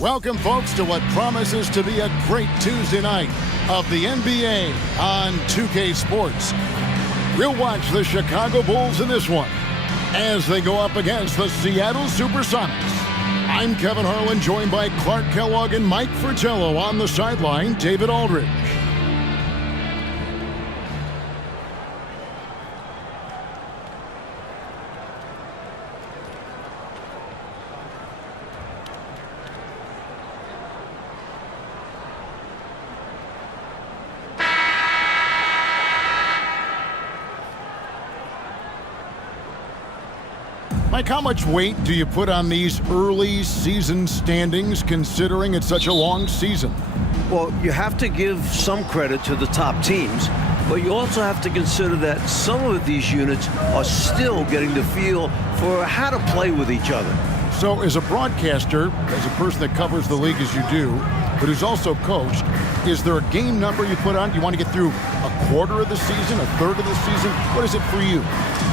Welcome, folks, to what promises to be a great Tuesday night of the NBA on 2K Sports. We'll watch the Chicago Bulls in this one as they go up against the Seattle Supersonics. I'm Kevin Harlan, joined by Clark Kellogg and Mike Fratello on the sideline, David Aldridge. Mike, how much weight do you put on these early season standings, considering it's such a long season? Well, you have to give some credit to the top teams, but you also have to consider that some of these units are still getting the feel for how to play with each other. So as a broadcaster, as a person that covers the league as you do, but who's also coached, is there a game number you put on? Do you want to get through a quarter of the season, a third of the season? What is it for you?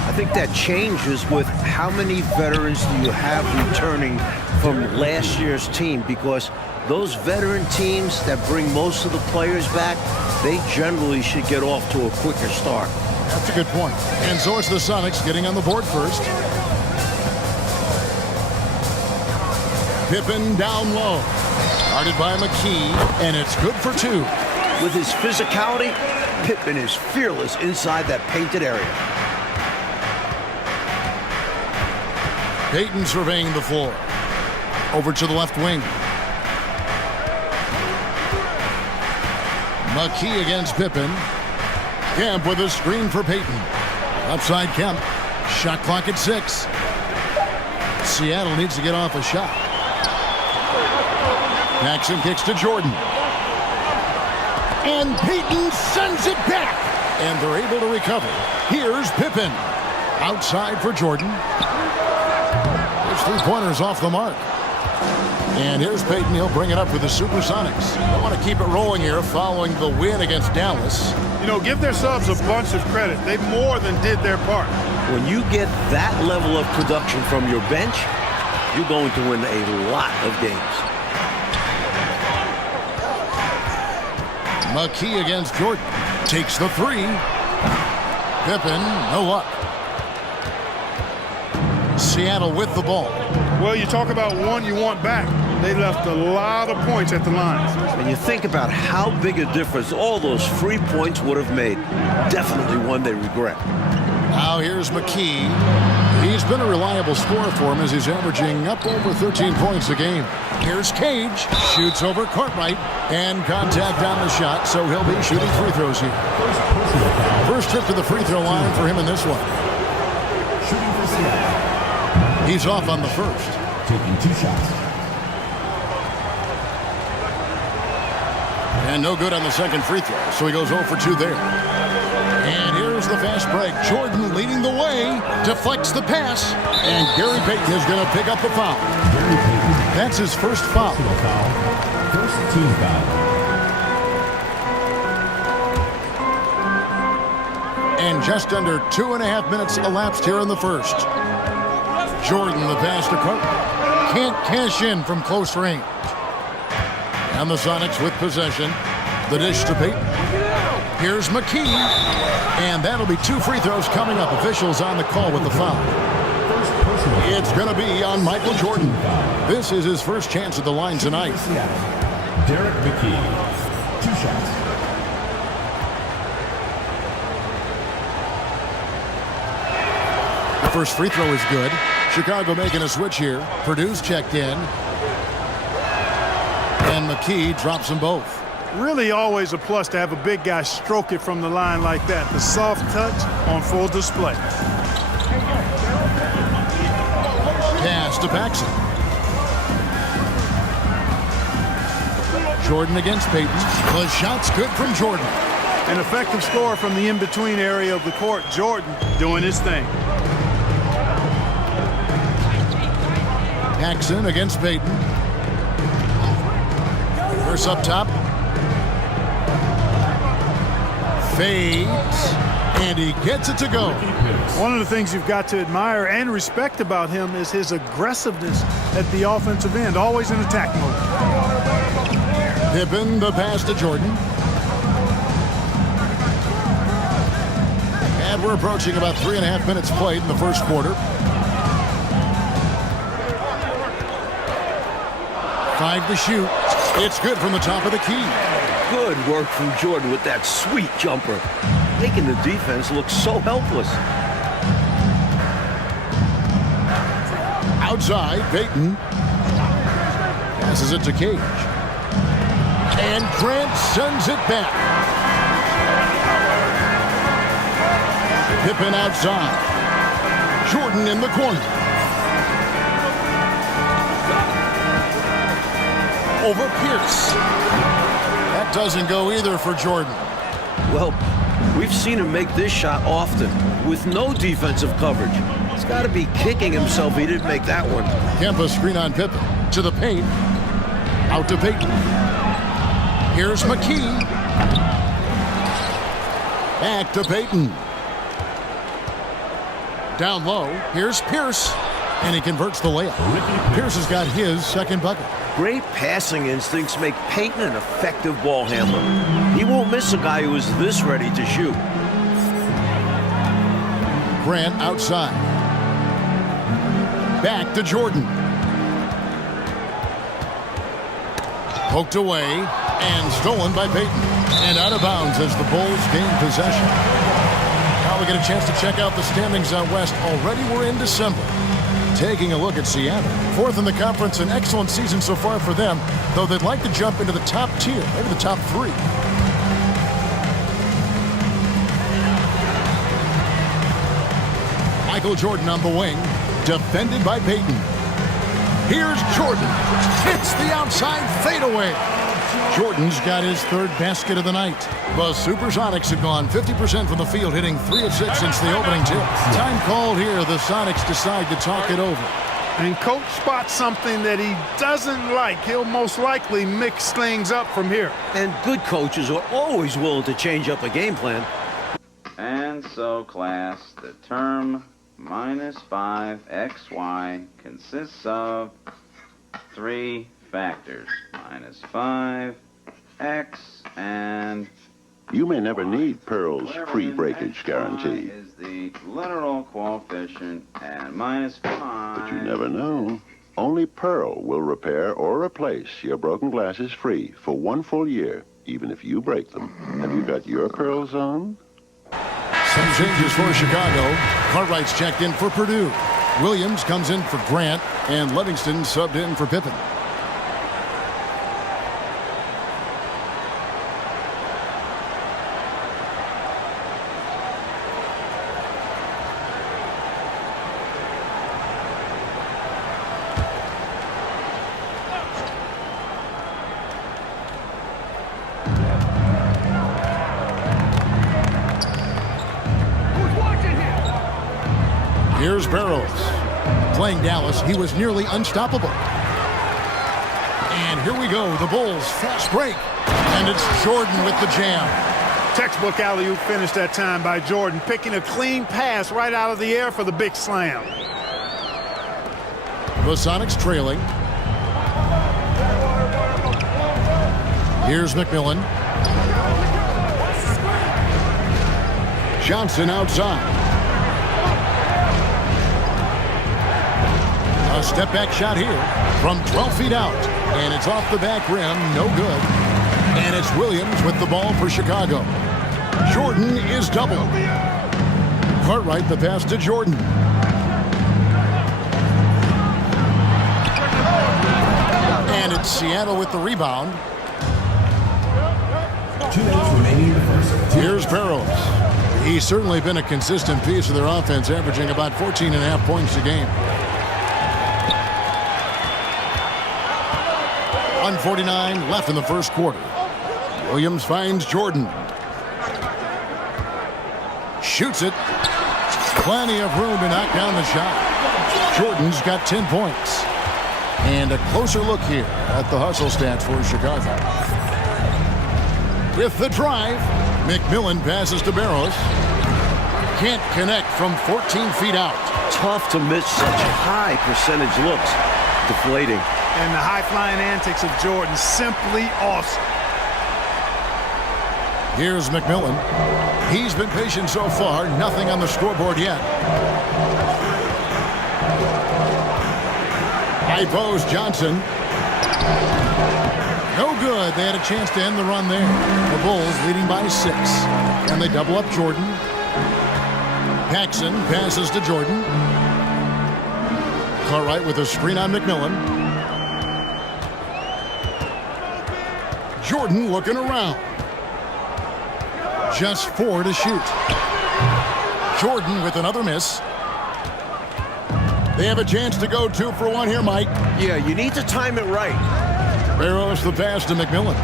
I think that changes with how many veterans do you have returning from last year's team, because those veteran teams that bring most of the players back, they generally should get off to a quicker start. That's a good point. And so it's the Sonics getting on the board first. Pippen down low. Guarded by McKey, and it's good for two. With his physicality, Pippen is fearless inside that painted area. Payton surveying the floor. Over to the left wing. McKey against Pippen. Kemp with a screen for Payton. Outside Kemp. Shot clock at 6. Seattle needs to get off a shot. Paxson kicks to Jordan. And Payton sends it back. And they're able to recover. Here's Pippen. Outside for Jordan. His three-pointers off the mark. And here's Payton. He'll bring it up for the Supersonics. They want to keep it rolling here following the win against Dallas. You know, give their subs a bunch of credit. They more than did their part. When you get that level of production from your bench, you're going to win a lot of games. McKey against Jordan. Takes the three. Pippen, no luck. Seattle with the ball. Well, you talk about one you want back. They left a lot of points at the line. And you think about how big a difference all those free points would have made. Definitely one they regret. Now here's McKey. He's been a reliable scorer for him as he's averaging up over 13 points a game. Here's Cage. Shoots over Cartwright. And contact on the shot, so he'll be shooting free throws here. First trip to the free throw line for him in this one. He's off on the first. Taking 2 shots. And no good on the second free throw, so he goes 0 for 2 there. And here's the fast break. Jordan leading the way, deflects the pass, and Gary Payton is going to pick up the foul. That's his first foul. First team foul. And just under 2.5 minutes elapsed here in the first. Jordan, the pass to Cartwright. Can't cash in from close range. And the Sonics with possession. The dish to Payton. Here's McKey. And that'll be 2 free throws coming up. Officials on the call with the foul. It's going to be on Michael Jordan. This is his first chance at the line tonight. Derrick McKey. 2 shots. The first free throw is good. Chicago making a switch here. Purdue's checked in. And McKey drops them both. Really always a plus to have a big guy stroke it from the line like that. The soft touch on full display. Pass to Paxson. Jordan against Payton. The shot's good from Jordan. An effective score from the in-between area of the court. Jordan doing his thing. Paxson against Payton. First up top. Fades. And he gets it to go. One of the things you've got to admire and respect about him is his aggressiveness at the offensive end, always in attack mode. Pippen, the pass to Jordan. And we're approaching about 3.5 minutes played in the first quarter. 5 to shoot. It's good from the top of the key. Good work from Jordan with that sweet jumper. Making the defense look so helpless. Outside, Payton passes it to Cage. And Grant sends it back. Pippen outside. Jordan in the corner. Over Pierce. That doesn't go either for Jordan. Well, we've seen him make this shot often with no defensive coverage. He's got to be kicking himself he didn't make that one. Kemp a screen on Pippen. To the paint. Out to Payton. Here's McKey. Back to Payton. Down low. Here's Pierce. And he converts the layup. Pierce has got his second bucket. Great passing instincts make Payton an effective ball handler. He won't miss a guy who is this ready to shoot. Grant outside. Back to Jordan. Poked away and stolen by Payton. And out of bounds as the Bulls gain possession. Now we get a chance to check out the standings out west. Already we're in December. Taking a look at Seattle. 4th in the conference, an excellent season so far for them, though they'd like to jump into the top tier, maybe the top 3. Michael Jordan on the wing, defended by Payton. Here's Jordan. Hits the outside fadeaway. Jordan's got his 3rd basket of the night. The Supersonics have gone 50% from the field, hitting 3 of 6 since the opening tip. Time called here. The Sonics decide to talk it over. And coach spots something that he doesn't like. He'll most likely mix things up from here. And good coaches are always willing to change up a game plan. And so, class, the term minus 5xy consists of 3 factors. Minus 5, x, and... You may never need Pearl's free breakage guarantee. Is the literal coefficient, and minus 5... But you never know. Only Pearl will repair or replace your broken glasses free for 1 full year, even if you break them. Have you got your Pearls on? Some changes for Chicago. Cartwright's checked in for Purdue. Williams comes in for Grant, and Livingston subbed in for Pippen. Here's Barrows. Playing Dallas, he was nearly unstoppable. And here we go, the Bulls fast break. And it's Jordan with the jam. Textbook alley-oop finish that time by Jordan, picking a clean pass right out of the air for the big slam. The Sonics trailing. Here's McMillan. Johnson outside. A step-back shot here from 12 feet out. And it's off the back rim, no good. And it's Williams with the ball for Chicago. Jordan is doubled. Cartwright the pass to Jordan. And it's Seattle with the rebound. 2 minutes remaining in the first. Here's Barrows. He's certainly been a consistent piece of their offense, averaging about 14.5 points a game. 1:49 left in the first quarter. Williams finds Jordan. Shoots it. Plenty of room to knock down the shot. Jordan's got 10 points. And a closer look here at the hustle stats for Chicago. With the drive, McMillan passes to Barrows. Can't connect from 14 feet out. Tough to miss such high percentage looks. deflating. And the high-flying antics of Jordan, simply awesome. Here's McMillan. He's been patient so far. Nothing on the scoreboard yet. High post Johnson. No good. They had a chance to end the run there. The Bulls leading by 6. And they double up Jordan. Paxson passes to Jordan. Cartwright with a screen on McMillan. Jordan looking around. Just 4 to shoot. Jordan with another miss. They have a chance to go 2 for 1 here, Mike. Yeah, you need to time it right. Barrows the pass to McMillan.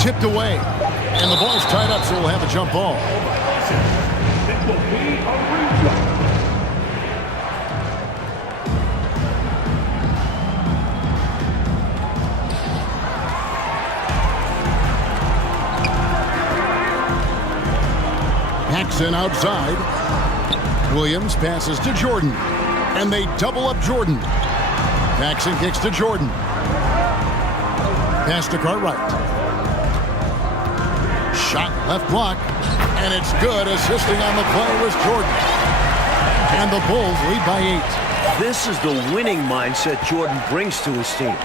Tipped away. And the ball's tied up, so we'll have a jump ball. It will be a replay. Paxson outside. Williams passes to Jordan. And they double up Jordan. Paxson kicks to Jordan. Pass to Cartwright. Shot left block. And it's good. Assisting on the play was Jordan. And the Bulls lead by 8. This is the winning mindset Jordan brings to his team.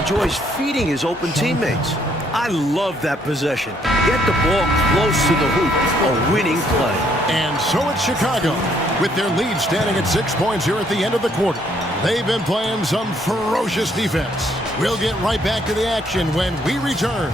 Enjoys feeding his open teammates. I love that possession. Get the ball close to the hoop. A winning play. And so it's Chicago, with their lead standing at 6 points here at the end of the quarter. They've been playing some ferocious defense. We'll get right back to the action when we return.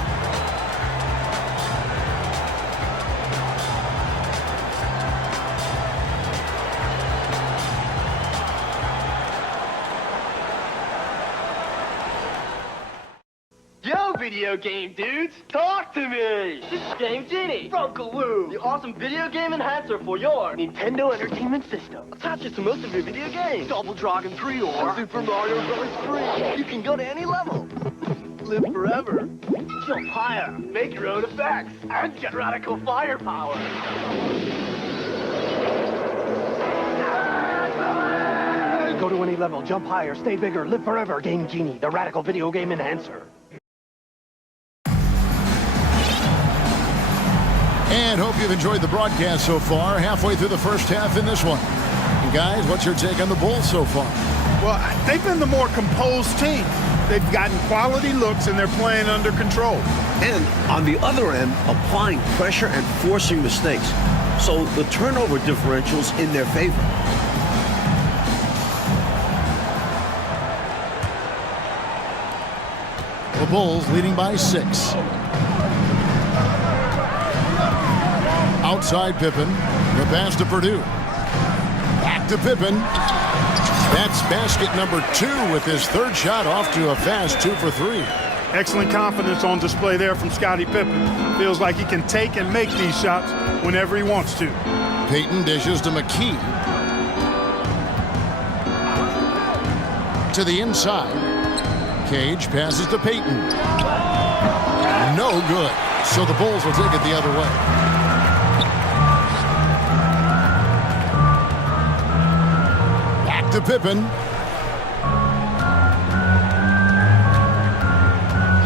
Yo, video game dudes, talk to me! This is Game Genie from Galoo, the awesome video game enhancer for your Nintendo Entertainment System. Attach it to most of your video games. Double Dragon 3 or Super Mario Bros. 3. You can go to any level. Live forever. Jump higher. Make your own effects. And get radical firepower. Go to any level, jump higher, stay bigger, live forever. Game Genie, the radical video game enhancer. And hope you've enjoyed the broadcast so far. Halfway through the first half in this one. And guys, what's your take on the Bulls so far? Well, they've been the more composed team. They've gotten quality looks, and they're playing under control. And on the other end, applying pressure and forcing mistakes. So the turnover differential's in their favor. The Bulls leading by 6. Outside Pippen. The pass to Purdue. Back to Pippen. That's basket number 2 with his third shot off to a fast 2 for 3. Excellent confidence on display there from Scottie Pippen. Feels like he can take and make these shots whenever he wants to. Payton dishes to McKey. To the inside. Cage passes to Payton. No good. So the Bulls will take it the other way. Back to Pippen.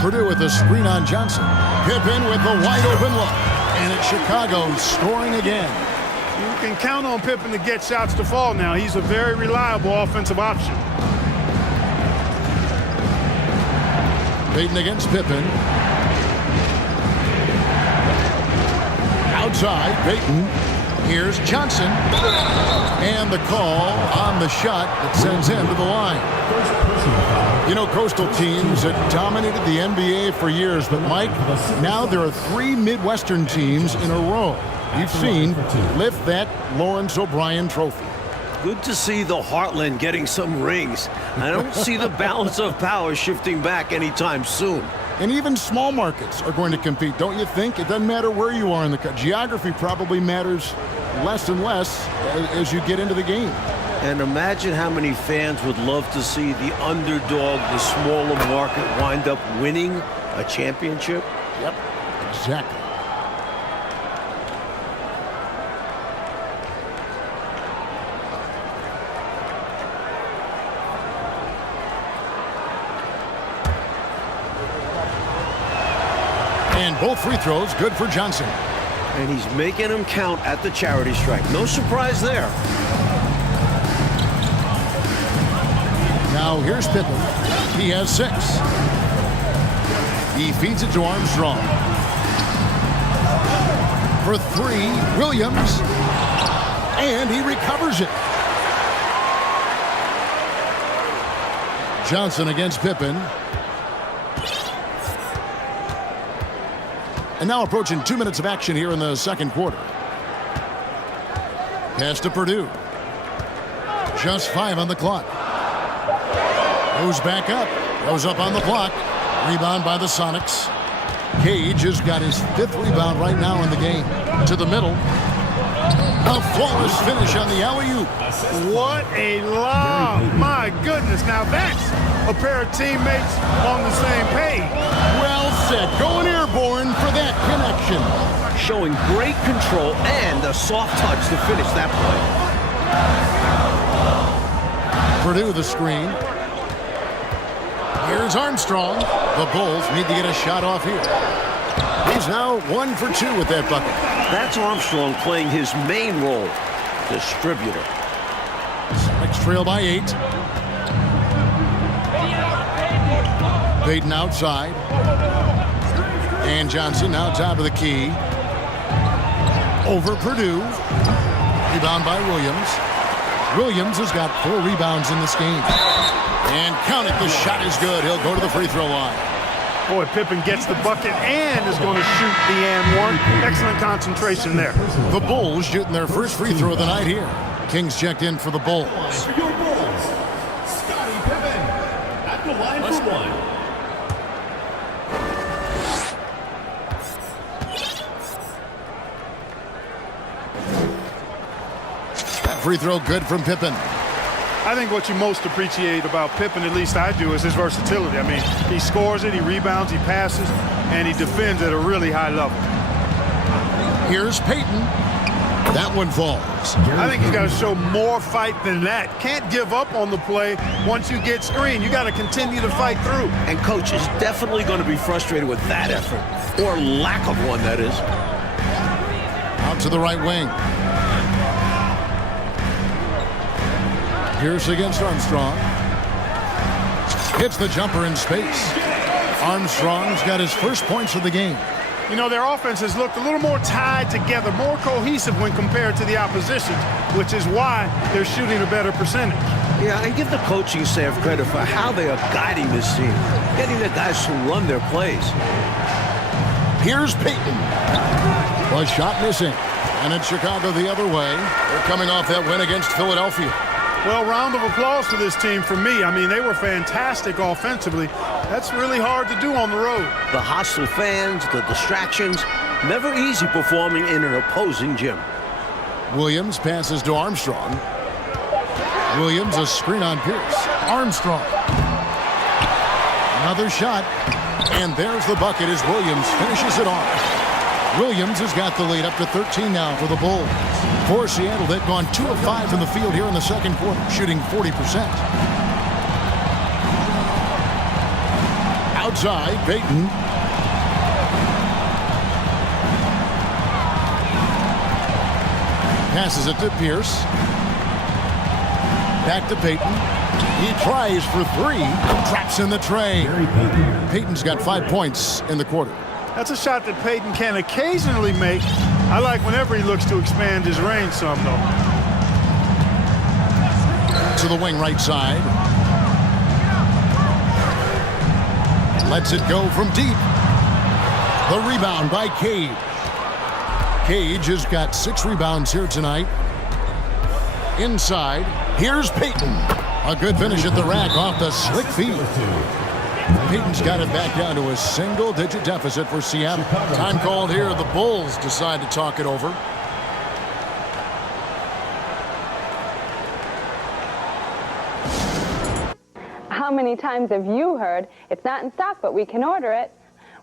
Purdue with a screen on Johnson. Pippen with the wide open look. And it's Chicago scoring again. You can count on Pippen to get shots to fall now. He's a very reliable offensive option. Payton against Pippen. Outside, Payton. Here's Johnson. And the call on the shot that sends him to the line. You know, coastal teams that dominated the NBA for years, but Mike, now there are 3 Midwestern teams in a row you've seen lift that Lawrence O'Brien trophy. Good to see the Heartland getting some rings. I don't see the balance of power shifting back anytime soon. And even small markets are going to compete, don't you think? It doesn't matter where you are in the country. Geography probably matters less and less as you get into the game. And imagine how many fans would love to see the underdog, the smaller market, wind up winning a championship. Yep, exactly. And both free throws good for Johnson. And he's making them count at the charity stripe. No surprise there. Now here's Pippen. He has 6. He feeds it to Armstrong. For 3, Williams. And he recovers it. Johnson against Pippen. And now approaching 2 minutes of action here in the second quarter. Pass to Purdue. Just 5 on the clock. Goes back up. Goes up on the block. Rebound by the Sonics. Cage has got his 5th rebound right now in the game. To the middle. A flawless finish on the alley-oop. What a lob. My goodness. Now that's a pair of teammates on the same page. Well said. Going airborne for that connection. Showing great control and a soft touch to finish that play. Purdue the screen. Here's Armstrong. The Bulls need to get a shot off here. He's now 1 for 2 with that bucket. That's Armstrong playing his main role, distributor. Sonics trail by 8. Payton outside. And Johnson now top of the key. Over Purdue. Rebound by Williams. Williams has got 4 rebounds in this game. And count it, the shot is good. He'll go to the free throw line. Boy, Pippen gets the bucket and is going to shoot the and one. Excellent concentration there. The Bulls shooting their first free throw of the night here. Kings checked in for the Bulls. For your Bulls, Scottie Pippen at the line for 1. That free throw good from Pippen. I think what you most appreciate about Pippen, at least I do, is his versatility. I mean, he scores it, he rebounds, he passes, and he defends at a really high level. Here's Payton. That one falls. I think he's got to show more fight than that. Can't give up on the play once you get screened. You got to continue to fight through. And coach is definitely going to be frustrated with that effort, or lack of one, that is. Out to the right wing. Pierce against Armstrong. Hits the jumper in space. Armstrong's got his first points of the game. You know, their offense has looked a little more tied together, more cohesive when compared to the opposition, which is why they're shooting a better percentage. Yeah, and give the coaching staff credit for how they are guiding this team, getting the guys to run their plays. Here's Payton. A shot missing. And it's Chicago the other way. They're coming off that win against Philadelphia. Well, round of applause for this team for me. I mean, they were fantastic offensively. That's really hard to do on the road. The hostile fans, the distractions, never easy performing in an opposing gym. Williams passes to Armstrong. Williams a screen on Pierce. Armstrong. Another shot. And there's the bucket as Williams finishes it off. Williams has got the lead up to 13 now for the Bulls. For Seattle, they've gone 2 of 5 from the field here in the second quarter, shooting 40%. Outside, Payton. Passes it to Pierce. Back to Payton. He tries for 3. Traps in the tray. Payton's got 5 points in the quarter. That's a shot that Payton can occasionally make. I like whenever he looks to expand his range some, though. To the wing right side. Lets it go from deep. The rebound by Cage. Cage has got 6 rebounds here tonight. Inside, here's Payton. A good finish at the rack off the slick feed. Payton's got it back down to a single-digit deficit for Seattle. Time called here. The Bulls decide to talk it over. How many times have you heard, it's not in stock, but we can order it?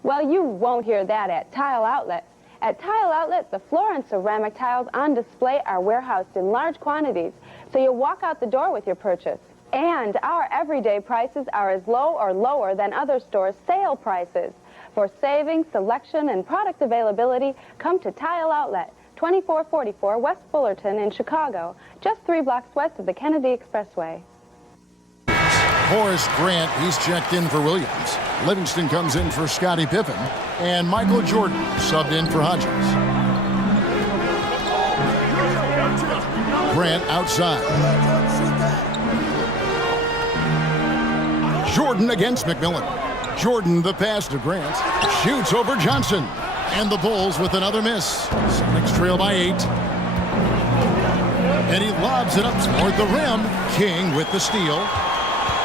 Well, you won't hear that at Tile Outlet. At Tile Outlet, the floor and ceramic tiles on display are warehoused in large quantities, so you'll walk out the door with your purchase. And our everyday prices are as low or lower than other stores' sale prices. For saving, selection, and product availability, come to Tile Outlet, 2444 West Fullerton in Chicago, just 3 blocks west of the Kennedy Expressway. Horace Grant, he's checked in for Williams. Livingston comes in for Scottie Pippen. And Michael Jordan subbed in for Hodges. Grant outside. Jordan against McMillan. Jordan the pass to Grant. Shoots over Johnson. And the Bulls with another miss. Sonics trail by 8. And he lobs it up toward the rim. King with the steal.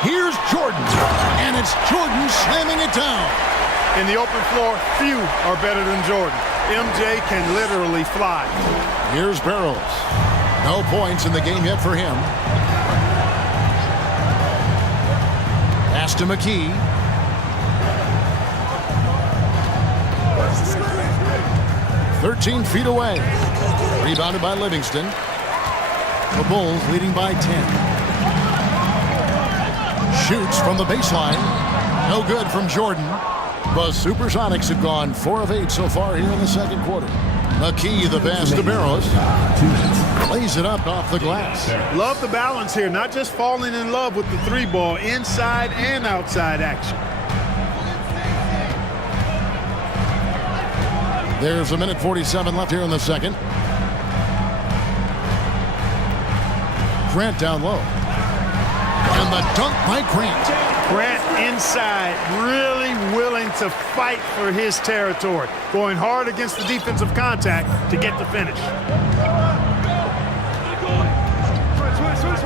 Here's Jordan. And it's Jordan slamming it down. In the open floor, few are better than Jordan. MJ can literally fly. Here's Barrows. No points in the game yet for him. Pass to McKey. "13 feet away." Rebounded by Livingston. The Bulls leading by 10. Shoots from the baseline. No good from Jordan. The Supersonics have gone 4 of 8 so far here in the second quarter. McKey the pass to Barrows. Lays it up off the glass. Love the balance here, not just falling in love with the 3-ball, inside and outside action. There's 1:47 left here in the second. Grant down low. And the dunk by Grant. Grant inside, really willing to fight for his territory. Going hard against the defensive contact to get the finish.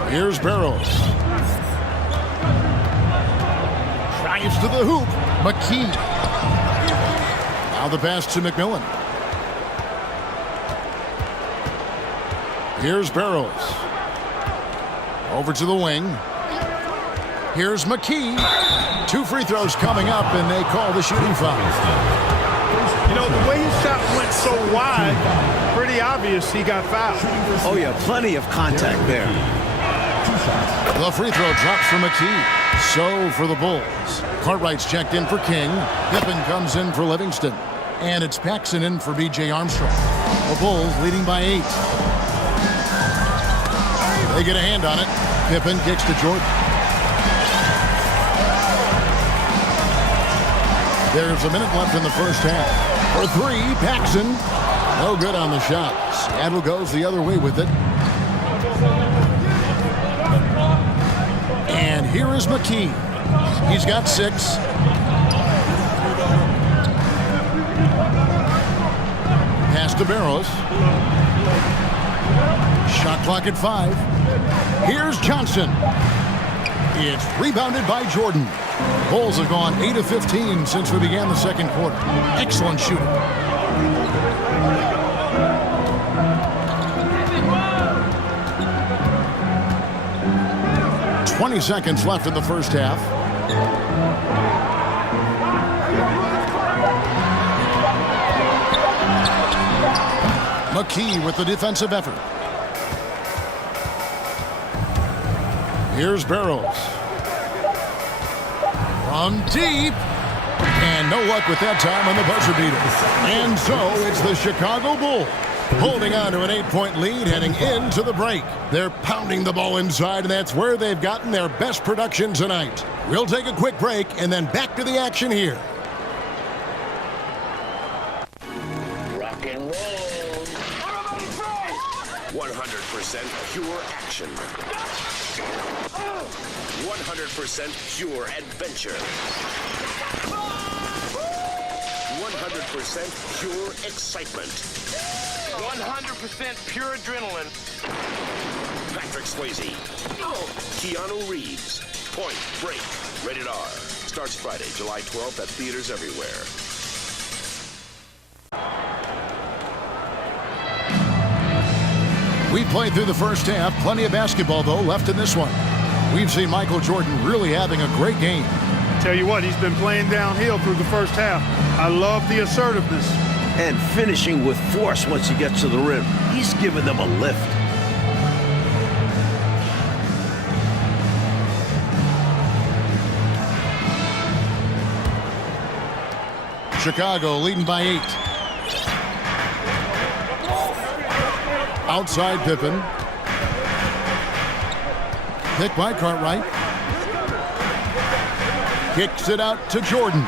Here's Barrows. Drives to the hoop. McKey. Now the pass to McMillan. Here's Barrows. Over to the wing. Here's McKey. 2 free throws coming up, and they call the shooting foul. You know, the way his shot went so wide, pretty obvious he got fouled. Oh, yeah, plenty of contact there. The free throw drops for McKey. So for the Bulls. Cartwright's checked in for King. Pippen comes in for Livingston. And it's Paxson in for B.J. Armstrong. The Bulls leading by 8. They get a hand on it. Pippen kicks to Jordan. There's 1 minute left in the first half. For 3, Paxson. No good on the shot. Seattle goes the other way with it. And here is McKey. He's got 6. Pass to Barrows. Shot clock at 5. Here's Johnson. It's rebounded by Jordan. Bulls have gone 8 of 15 since we began the second quarter. Excellent shooting. "20 seconds left in the first half. McKey with the defensive effort. Here's Barrows. From deep. And no luck with that time on the buzzer beater. And so it's the Chicago Bulls holding on to an 8-point lead heading into the break. They're pounding the ball inside, and that's where they've gotten their best production tonight. We'll take a quick break and then back to the action here. Rock and roll. 100% pure action. 100% pure adventure. 100% pure excitement. 100% pure adrenaline. Patrick Swayze. Keanu Reeves. Point Break. Rated R. Starts Friday, July 12th at theaters everywhere. We played through the first half. Plenty of basketball, though, left in this one. We've seen Michael Jordan really having a great game. Tell you what, he's been playing downhill through the first half. I love the assertiveness. And finishing with force once he gets to the rim. He's giving them a lift. Chicago leading by 8. Outside Pippen. Pick by Cartwright. Kicks it out to Jordan.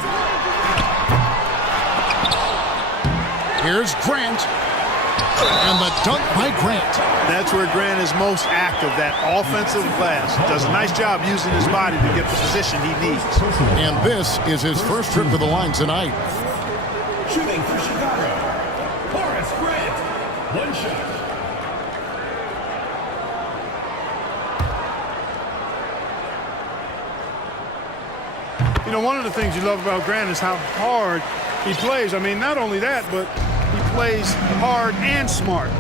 Here's Grant. And the dunk by Grant. That's where Grant is most active, that offensive glass. Does a nice job using his body to get the position he needs. And this is his first trip to the line tonight. Shooting for Chicago, Horace Grant. One shot. You know, one of the things you love about Grant is how hard he plays. I mean, not only that, but he plays hard and smart.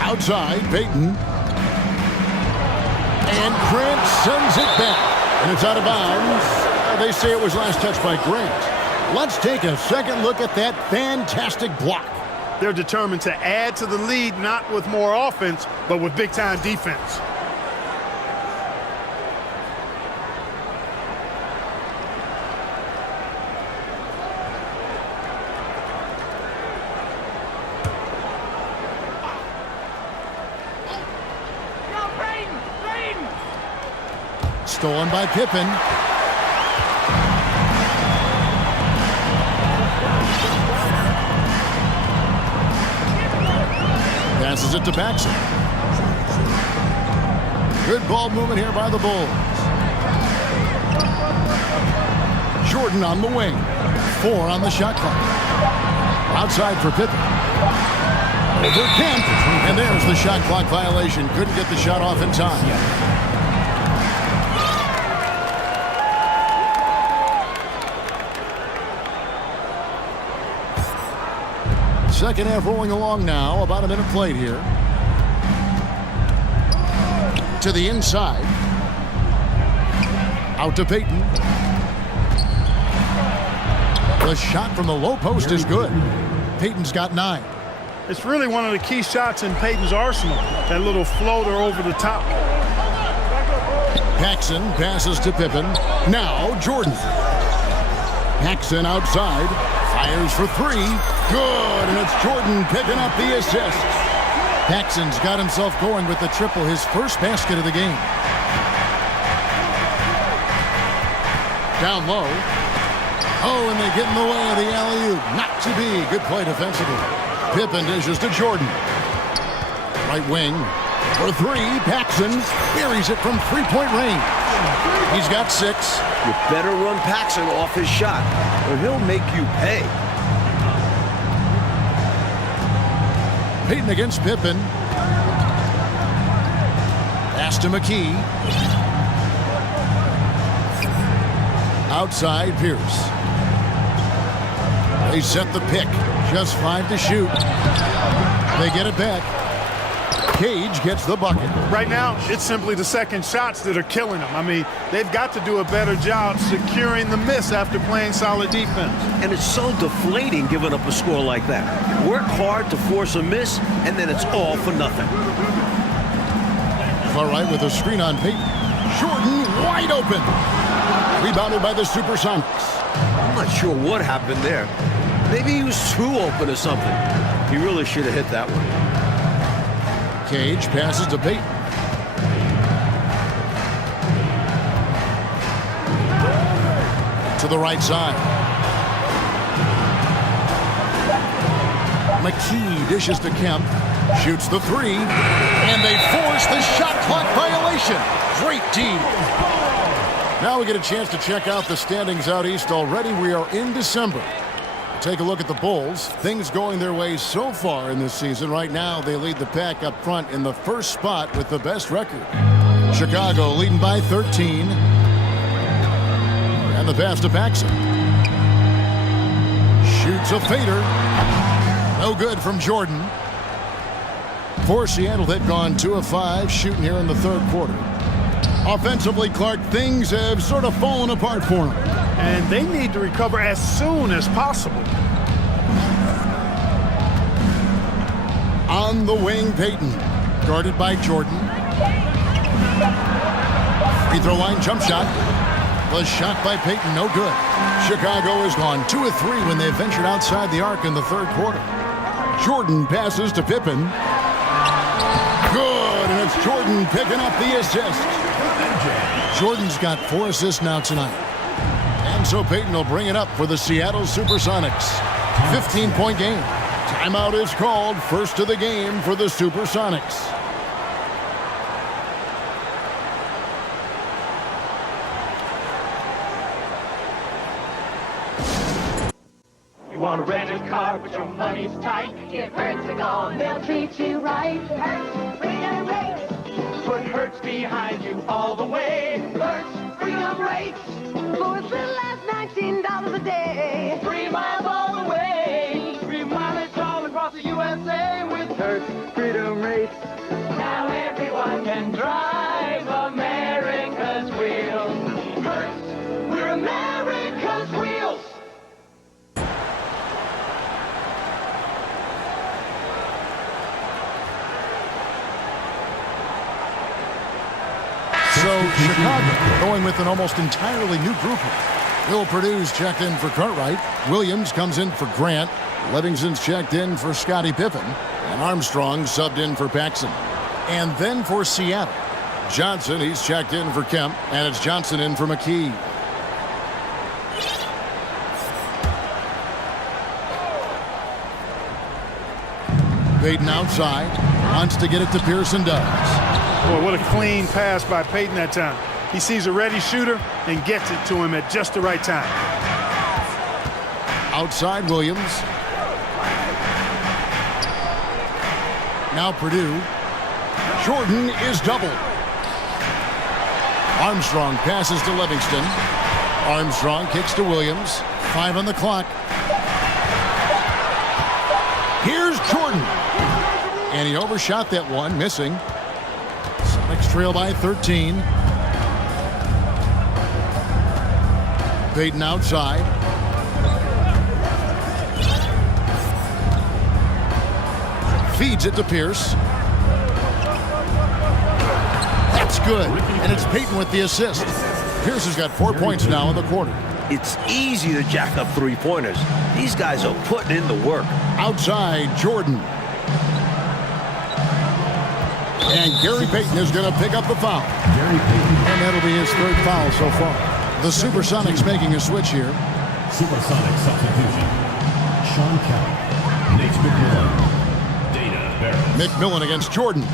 Outside, Payton. And Grant sends it back. And it's out of bounds. They say it was last touched by Grant. Let's take a second look at that fantastic block. They're determined to add to the lead, not with more offense, but with big-time defense. Stolen by Pippen. Passes it to Paxson. Good ball movement here by the Bulls. Jordan on the wing. 4 on the shot clock. Outside for Pippen. Over Kemp. And there's the shot clock violation. Couldn't get the shot off in time. Second half rolling along now. About a minute played here. To the inside. Out to Payton. The shot from the low post is good. Payton's got 9. It's really one of the key shots in Payton's arsenal. That little floater over the top. Paxson passes to Pippen. Now Jordan. Paxson outside. Fires for 3. Good, and it's Jordan picking up the assist. Paxson's got himself going with the triple, his first basket of the game. Down low. Oh, and they get in the way of the alley-oop. Not to be. Good play defensively. Pippen dishes to Jordan. Right wing. For 3, Paxson buries it from three-point range. He's got 6. You better run Paxson off his shot, or he'll make you pay. Payton against Pippen. Pass to McKey. Outside Pierce. They set the pick. Just 5 to shoot. They get it back. Cage gets the bucket. Right now, it's simply the second shots that are killing them. I mean, they've got to do a better job securing the miss after playing solid defense. And it's so deflating giving up a score like that. Work hard to force a miss, and then it's all for nothing. Far right with a screen on Payton. Jordan wide open. Rebounded by the Supersonics. I'm not sure what happened there. Maybe he was too open or something. He really should have hit that one. Cage passes to Payton. To the right side. McKey dishes to Kemp. Shoots the 3. And they force the shot clock violation. Great team. Now we get a chance to check out the standings out east already. We are in December. Take a look at the Bulls. Things going their way so far in this season. Right now, they lead the pack up front in the first spot with the best record. Chicago leading by 13. And the pass to Paxson. Shoots a fader. No good from Jordan. For Seattle, they've gone 2 of 5 shooting here in the third quarter. Offensively, Clark, things have sort of fallen apart for them. And they need to recover as soon as possible. On the wing, Payton. Guarded by Jordan. Free throw line jump shot. The shot by Payton, no good. Chicago has gone 2 of 3 when they ventured outside the arc in the third quarter. Jordan passes to Pippen. Good, and it's Jordan picking up the assist. Jordan's got 4 assists now tonight. And so Payton will bring it up for the Seattle Supersonics. 15-point game. Timeout is called. First of the game for the Supersonics. You want to rent a car, but your money's tight? Give Hertz a call and they'll treat you right. Hertz Freedom Rates. Put Hertz behind you all the way. Hertz Freedom Rates. For as little as $19 a day. 3 miles all the way. 3 mileage all across the USA with Hertz Freedom Rates. Now everyone can drive America's wheels. Hertz, we're America's wheels. So Chicago going with an almost entirely new group here. Bill Purdue's checked in for Cartwright. Williams comes in for Grant. Livingston's checked in for Scottie Pippen. And Armstrong subbed in for Paxson. And then for Seattle, Johnson, he's checked in for Kemp. And it's Johnson in for McKey. Payton outside. Wants to get it to Pearson, does. Boy, what a clean pass by Payton that time. He sees a ready shooter and gets it to him at just the right time. Outside Williams. Now Purdue. Jordan is doubled. Armstrong passes to Livingston. Armstrong kicks to Williams. 5 on the clock. Here's Jordan. And he overshot that one, missing. Sonics trail by 13. Payton outside. Feeds it to Pierce. That's good. And it's Payton with the assist. Pierce has got 4 points now in the quarter. It's easy to jack up 3-pointers. These guys are putting in the work. Outside, Jordan. And Gary Payton is going to pick up the foul. And that'll be his 3rd foul so far. The Supersonics making a switch here. Supersonic substitution. Shawn Kemp. Nate McMillan. Dana Barris. McMillan against Jordan.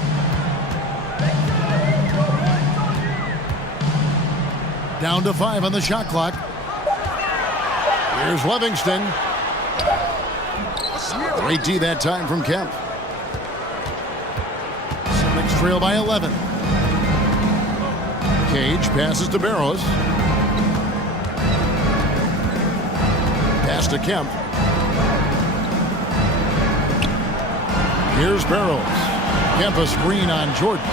Down to 5 on the shot clock. Here's Livingston. Great D that time from Kemp. Sonics trail by 11. Cage passes to Barrows. Pass to Kemp. Here's Barrows. Kemp a screen on Jordan.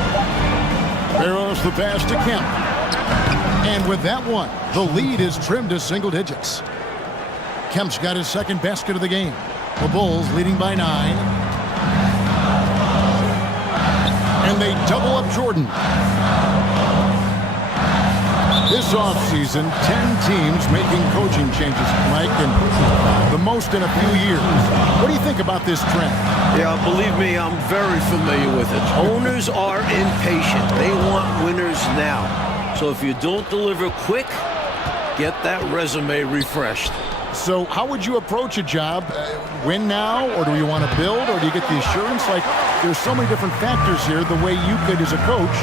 Barrows the pass to Kemp. And with that one, the lead is trimmed to single digits. Kemp's got his 2nd basket of the game. The Bulls leading by 9. And they double up Jordan. This offseason, 10 teams making coaching changes, Mike, and the most in a few years. What do you think about this trend? Yeah, believe me, I'm very familiar with it. Owners are impatient. They want winners now. So if you don't deliver quick, get that resume refreshed. So how would you approach a job? Win now, or do you want to build, or do you get the assurance? Like, there's so many different factors here, the way you could, as a coach,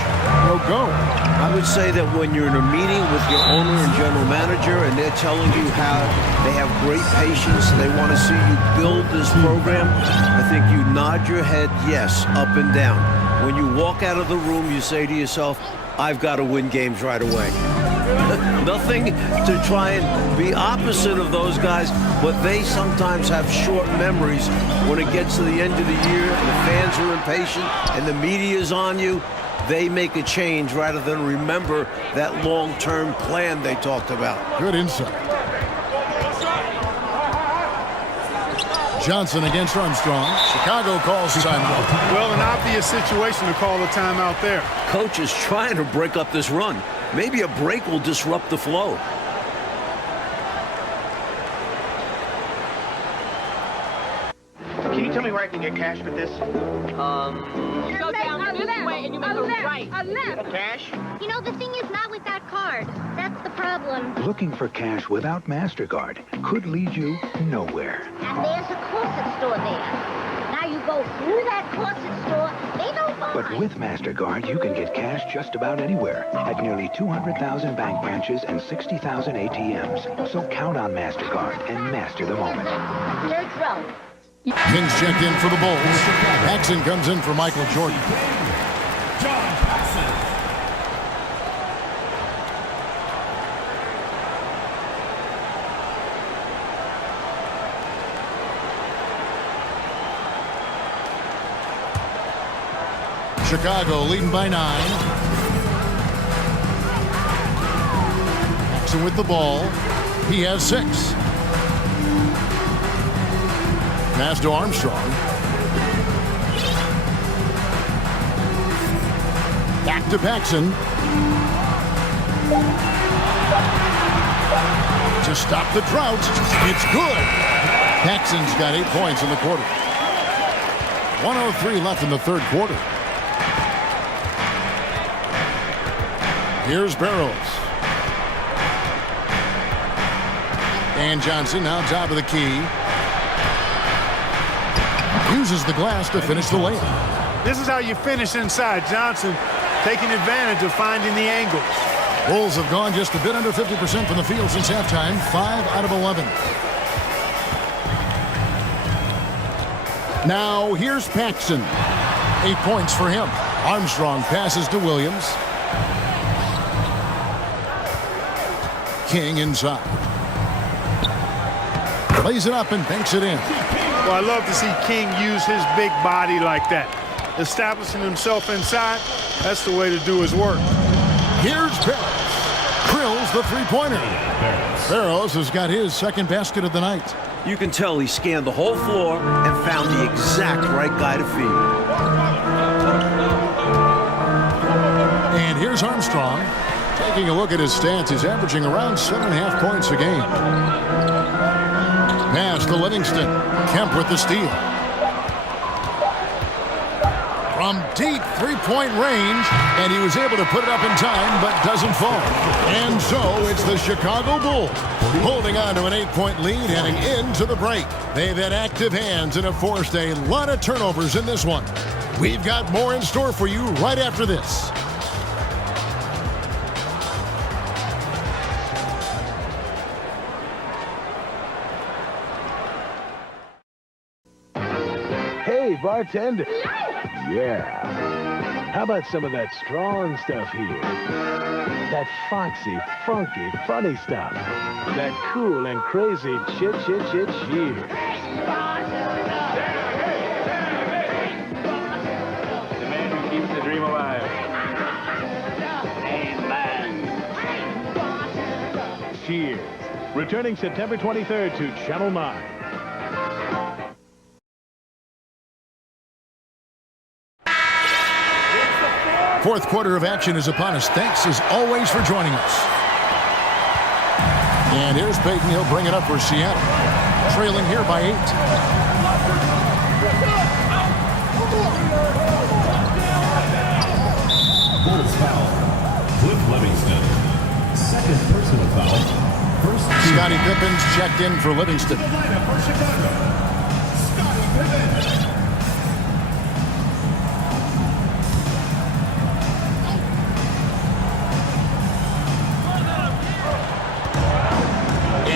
go. I would say that when you're in a meeting with your owner and general manager and they're telling you how they have great patience, they want to see you build this program, I think you nod your head yes, up and down. When you walk out of the room, you say to yourself, I've got to win games right away. Nothing to try and be opposite of those guys, but they sometimes have short memories when it gets to the end of the year and the fans are impatient and the media's on you. They make a change rather than remember that long-term plan they talked about. Good insight. Johnson against Armstrong. Chicago calls timeout. Well, an obvious situation to call a timeout there. Coach is trying to break up this run. Maybe a break will disrupt the flow. tell me where I can get cash for this? You go down this way and you make a right. Cash? You know, the thing is not with that card. That's the problem. Looking for cash without MasterCard could lead you nowhere. And there's a corset store there. Now you go through that corset store, they don't buy. But with MasterCard, you can get cash just about anywhere at nearly 200,000 bank branches and 60,000 ATMs. So count on MasterCard and master the moment. Third row. Kings checked in for the Bulls. Paxson comes in for Michael Jordan. John Paxson. Chicago leading by 9. Paxson with the ball. He has 6. Pass to Armstrong. Back to Paxson. To stop the drought. It's good. Paxson's got 8 points in the quarter. 1:03 left in the third quarter. Here's Barrows. And Johnson now top of the key. Uses the glass to finish the layup. This is how you finish inside. Johnson taking advantage of finding the angles. Bulls have gone just a bit under 50% from the field since halftime. 5 out of 11. Now here's Paxson. 8 points for him. Armstrong passes to Williams. King inside. Plays it up and banks it in. Well, I love to see King use his big body like that. Establishing himself inside, that's the way to do his work. Here's Barrows. Drills the three-pointer. Barrows has got his second basket of the night. You can tell he scanned the whole floor and found the exact right guy to feed. And here's Armstrong. Taking a look at his stats, he's averaging around 7.5 points a game. Pass to Livingston. Kemp with the steal. From deep three-point range, and he was able to put it up in time, but doesn't fall. And so it's the Chicago Bulls holding on to an 8-point lead heading into the break. They've had active hands and have forced a lot of turnovers in this one. We've got more in store for you right after this. Hey, bartender. Yeah. How about some of that strong stuff here? That foxy, funky, funny stuff. That cool and crazy cheers. The man who keeps the dream alive. Amen. Cheers. Returning September 23rd to Channel 9. Fourth quarter of action is upon us. Thanks, as always, for joining us. And here's Payton. He'll bring it up for Seattle. Trailing here by 8. Bulls foul. Cliff Livingston. Second personal foul. First. Scottie Pippen's checked in for Livingston. Scottie Pippen.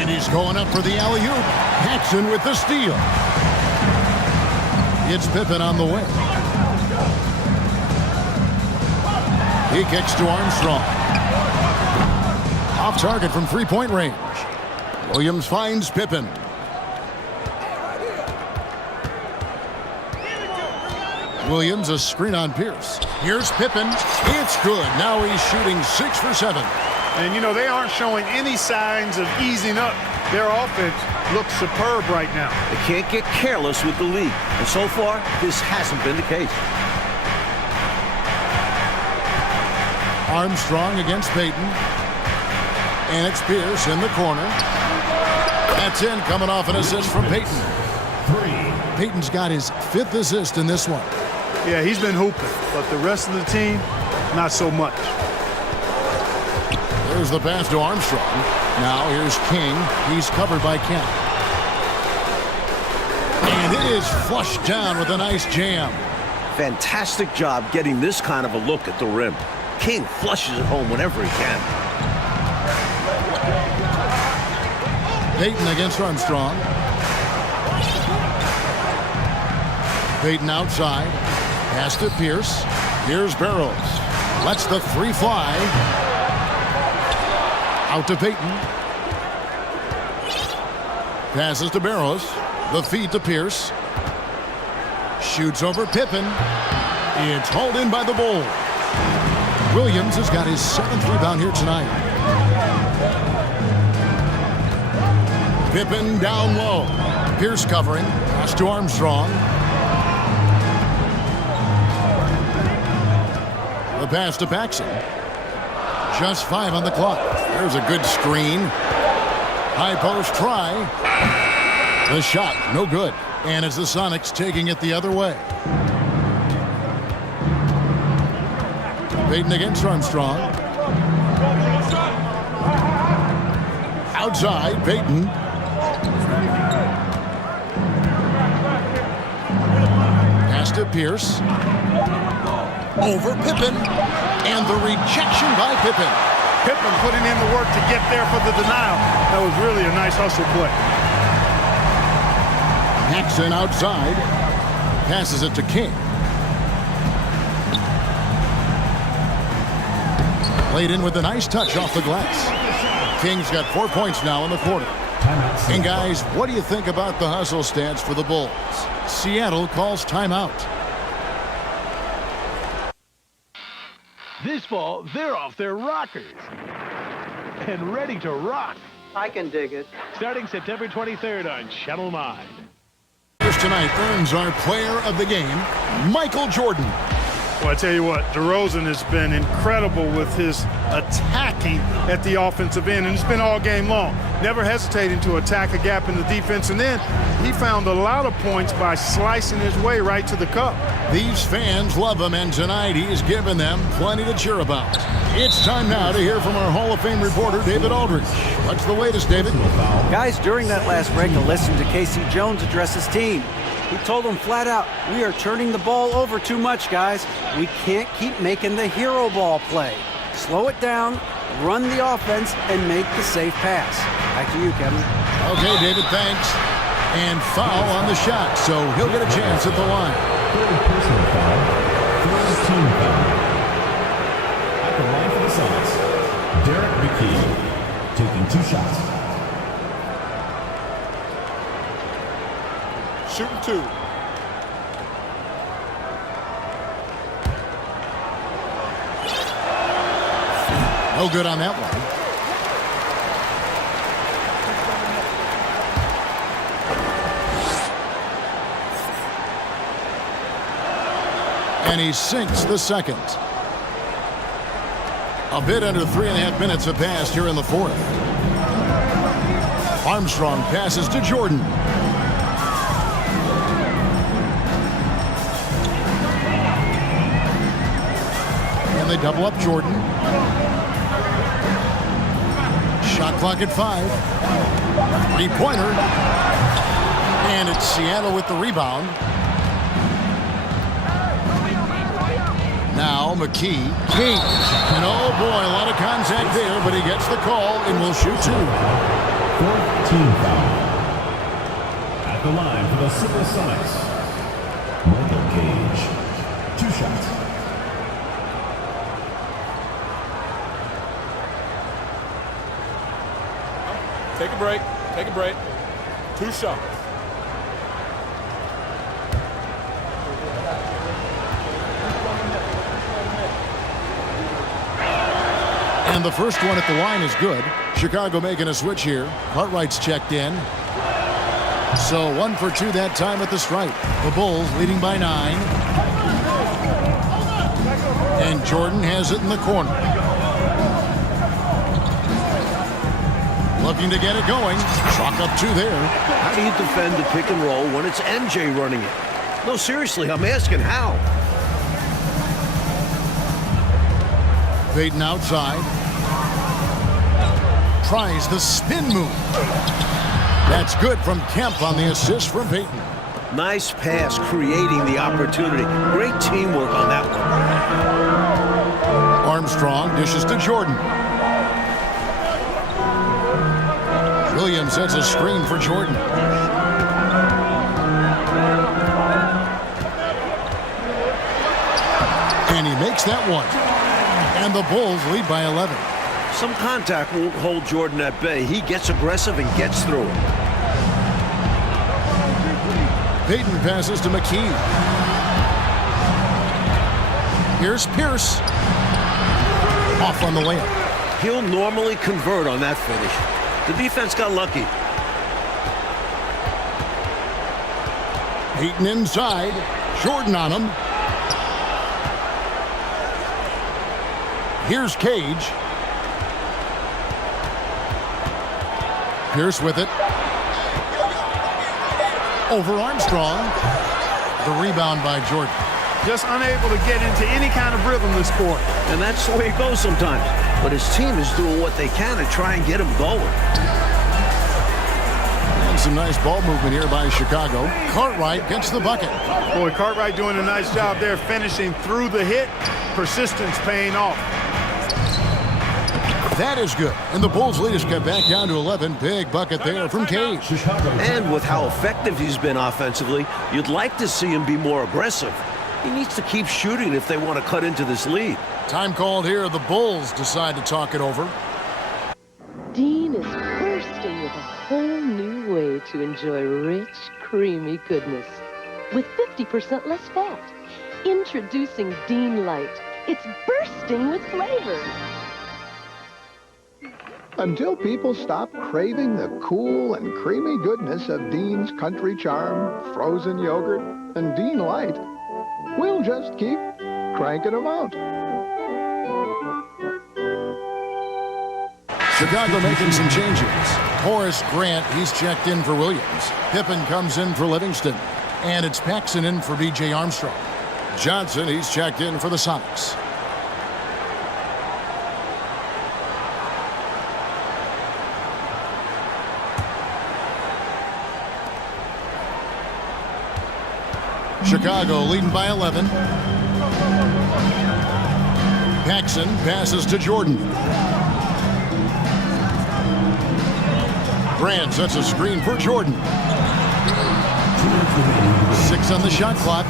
He's going up for the alley-oop. Paxson with the steal. It's Pippen on the way. He kicks to Armstrong. Off target from three-point range. Williams finds Pippen. Williams, a screen on Pierce. Here's Pippen. It's good. Now he's shooting 6 for 7. And, you know, they aren't showing any signs of easing up. Their offense looks superb right now. They can't get careless with the lead. And so far, this hasn't been the case. Armstrong against Payton. And it's Pierce in the corner. That's in, coming off an assist from Payton. 3. Payton's got his 5th assist in this one. Yeah, he's been hooping, but the rest of the team, not so much. There's the pass to Armstrong. Now here's King. He's covered by Kemp. And it is flushed down with a nice jam. Fantastic job getting this kind of a look at the rim. King flushes it home whenever he can. Payton against Armstrong. Payton outside. Pass to Pierce. Here's Barrows. Lets the 3 fly. Out to Payton. Passes to Barrows. The feed to Pierce. Shoots over Pippen. It's hauled in by the Bulls. Williams has got his 7th rebound here tonight. Pippen down low. Pierce covering. Pass to Armstrong. The pass to Paxson. Just 5 on the clock. There's a good screen. High post try. The shot, no good. And it's the Sonics taking it the other way. Payton against Armstrong. Outside, Payton. Pass to Pierce. Over Pippen. And the rejection by Pippen. Pippen putting in the work to get there for the denial. That was really a nice hustle play. Paxson outside. Passes it to King. Played in with a nice touch off the glass. King's got 4 points now in the quarter. And guys, what do you think about the hustle stats for the Bulls? Seattle calls timeout. This fall, they're off their rockers and ready to rock. I can dig it. Starting September 23rd on Channel 9. Tonight earns our player of the game, Michael Jordan. Well, I tell you what, DeRozan has been incredible with his attacking at the offensive end, and it's been all game long. Never hesitating to attack a gap in the defense, and then he found a lot of points by slicing his way right to the cup. These fans love him, and tonight he's given them plenty to cheer about. It's time now to hear from our Hall of Fame reporter, David Aldridge. What's the latest, David? Guys, during that last break, I listened to Casey Jones address his team. He told them flat out, we are turning the ball over too much, guys. We can't keep making the hero ball play. Slow it down, run the offense, and make the safe pass. Back to you, Kevin. Okay, David, thanks. And foul on the shot, so he'll get a chance at the line. Third personal foul. Third team foul. At the line for the Sonics, Derrick McKey taking 2 shots. Shooting 2. No good on that one. And he sinks the second. A bit under 3.5 minutes have passed here in the fourth. Armstrong passes to Jordan. And they double up Jordan. Shot clock at 5. 3-pointer. And it's Seattle with the rebound. Now McKey, King, and oh boy, a lot of contact there, but he gets the call and will shoot 2. Fourth team foul. At the line for the Supersonics, Michael Cage. 2 shots. Take a break. Take a break. 2 shots. And the first one at the line is good. Chicago making a switch here. Cartwright's checked in. So 1 for 2 that time at the stripe. The Bulls leading by 9. And Jordan has it in the corner. Looking to get it going. Chalk up 2 there. How do you defend the pick and roll when it's MJ running it? No, seriously, I'm asking how. Payton outside. Tries the spin move. That's good from Kemp on the assist from Payton. Nice pass, creating the opportunity. Great teamwork on that one. Armstrong dishes to Jordan. Williams sets a screen for Jordan. And he makes that one. And the Bulls lead by 11. Some contact won't hold Jordan at bay. He gets aggressive and gets through it. Payton passes to McKey. Here's Pierce. Off on the layup. He'll normally convert on that finish. The defense got lucky. Payton inside. Jordan on him. Here's Cage. Pierce with it. Over Armstrong. The rebound by Jordan. Just unable to get into any kind of rhythm this quarter. And that's the way it goes sometimes. But his team is doing what they can to try and get him going. And some nice ball movement here by Chicago. Cartwright gets the bucket. Boy, Cartwright doing a nice job there finishing through the hit. Persistence paying off. That is good. And the Bulls lead has got back down to 11. Big bucket there from Cage. And with how effective he's been offensively, you'd like to see him be more aggressive. He needs to keep shooting if they want to cut into this lead. Time called here. The Bulls decide to talk it over. Dean is bursting with a whole new way to enjoy rich, creamy goodness. With 50% less fat. Introducing Dean Light. It's bursting with flavor. Until people stop craving the cool and creamy goodness of Dean's Country Charm, frozen yogurt, and Dean Light, we'll just keep cranking them out. Chicago making some changes. Horace Grant, he's checked in for Williams. Pippen comes in for Livingston. And it's Paxson in for B.J. Armstrong. Johnson, he's checked in for the Sonics. Chicago leading by 11. Paxson passes to Jordan. Grant sets a screen for Jordan. 6 on the shot clock.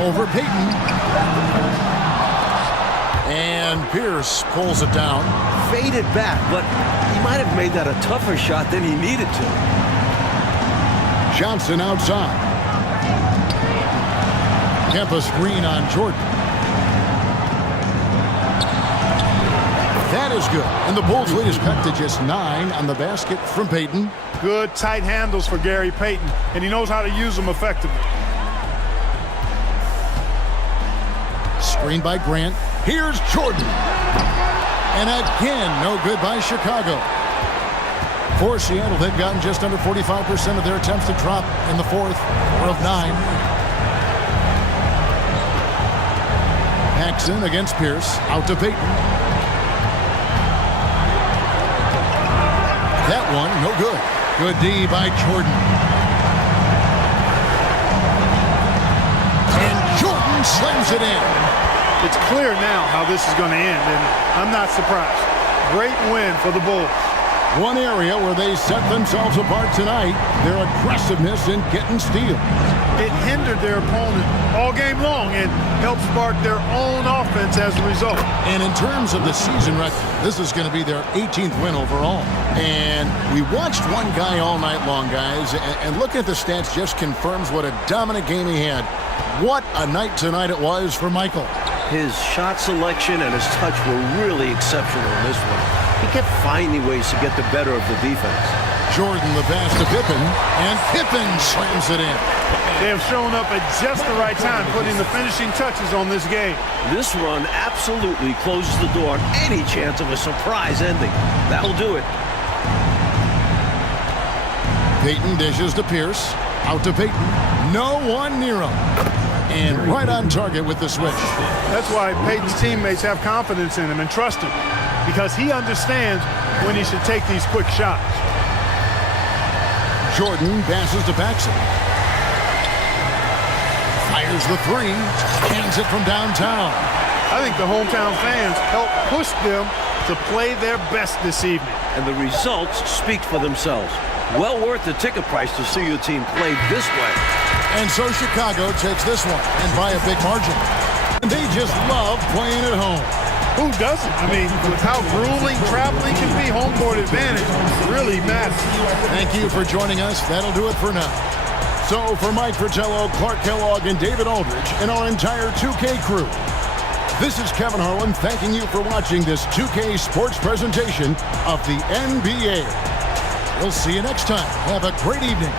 Over Payton. And Pierce pulls it down. Faded back, but he might have made that a tougher shot than he needed to. Johnson outside. Kemp a screen on Jordan. That is good. And the Bulls lead is cut to just 9 on the basket from Payton. Good tight handles for Gary Payton, and he knows how to use them effectively. Screen by Grant. Here's Jordan. And again, no good by Chicago. For Seattle, they've gotten just under 45% of their attempts to drop in the fourth, or of 9. Paxson against Pierce. Out to Payton. That one, no good. Good D by Jordan. And Jordan slams it in. It's clear now how this is going to end, and I'm not surprised. Great win for the Bulls. One area where they set themselves apart tonight, their aggressiveness in getting steals. It hindered their opponent all game long and helped spark their own offense as a result. And in terms of the season record, this is going to be their 18th win overall. And we watched one guy all night long, guys, and looking at the stats just confirms what a dominant game he had. What a night tonight it was for Michael. His shot selection and his touch were really exceptional in this one. He kept finding ways to get the better of the defense. Jordan the pass to Pippen, and Pippen slams it in. They have shown up at just the right time, putting the finishing touches on this game. This run absolutely closes the door on any chance of a surprise ending. That'll do it. Payton dishes to Pierce. Out to Payton. No one near him. And right on target with the switch. That's why Payton's teammates have confidence in him and trust him, because he understands when he should take these quick shots. Jordan passes to Paxson. Fires the three. Hangs it from downtown. I think the hometown fans helped push them to play their best this evening. And the results speak for themselves. Well worth the ticket price to see your team play this way. And so Chicago takes this one, and by a big margin. They just love playing at home. Who doesn't? I mean, with how grueling traveling can be, home court advantage really matters. Thank you for joining us. That'll do it for now. So for Mike Fratello, Clark Kellogg, and David Aldridge, and our entire 2K crew, this is Kevin Harlan thanking you for watching this 2K sports presentation of the NBA. We'll see you next time. Have a great evening.